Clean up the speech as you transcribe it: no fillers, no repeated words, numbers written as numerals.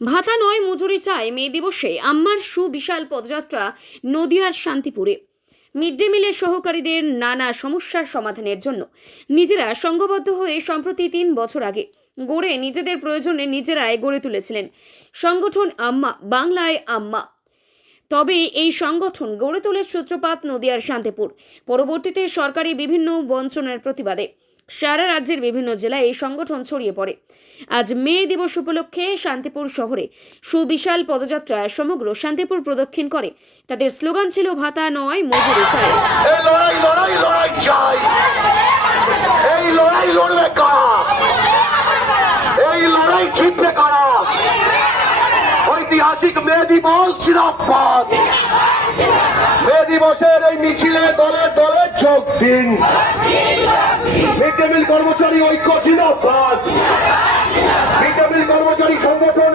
ভাতা নয় মজুরি চায় মে দিবসে আম্মার সুবিশাল পদযাত্রা নদিয়ার শান্তিপুরে। মিড ডে মিলের সহকারীদের নানা সমস্যার সমাধানের জন্য নিজেরা সংঘবদ্ধ হয়ে সম্প্রতি 3 বছর আগে গড়ে নিজেদের প্রয়োজনে নিজেরাই গড়ে তুলেছিলেন সংগঠন আম্মা, বাংলায় আম্মা। তবে এই সংগঠন গড়ে তোলার সূত্রপাত নদিয়ার শান্তিপুর, পরবর্তীতে সরকারি বিভিন্ন বঞ্চনার প্রতিবাদে সারা রাজ্যের বিভিন্ন জেলায় এই সংগঠন ছড়িয়ে পড়ে। আজ মে দিবস উপলক্ষে শান্তিপুর শহরে সুবিশাল পদযাত্রা সমগ্র শান্তিপুর প্রদক্ষিণ করে। তাদের স্লোগান ছিল ভাতা নয় মজুরি চাই। এই লড়াই লড়াই লড়াই চাই, এই লড়াই লড়বে কারা, এই লড়াই জিতবে কারা। ঐতিহাসিক মে দিবস জিন্দাবাদ। মে দিবসের এই মিছিলে দলে দলে যোগ দিন। মিড ডে মিল কর্মচারী ঐক্য জিন্দাবাদ। মিড ডে মিল কর্মচারী সংগঠন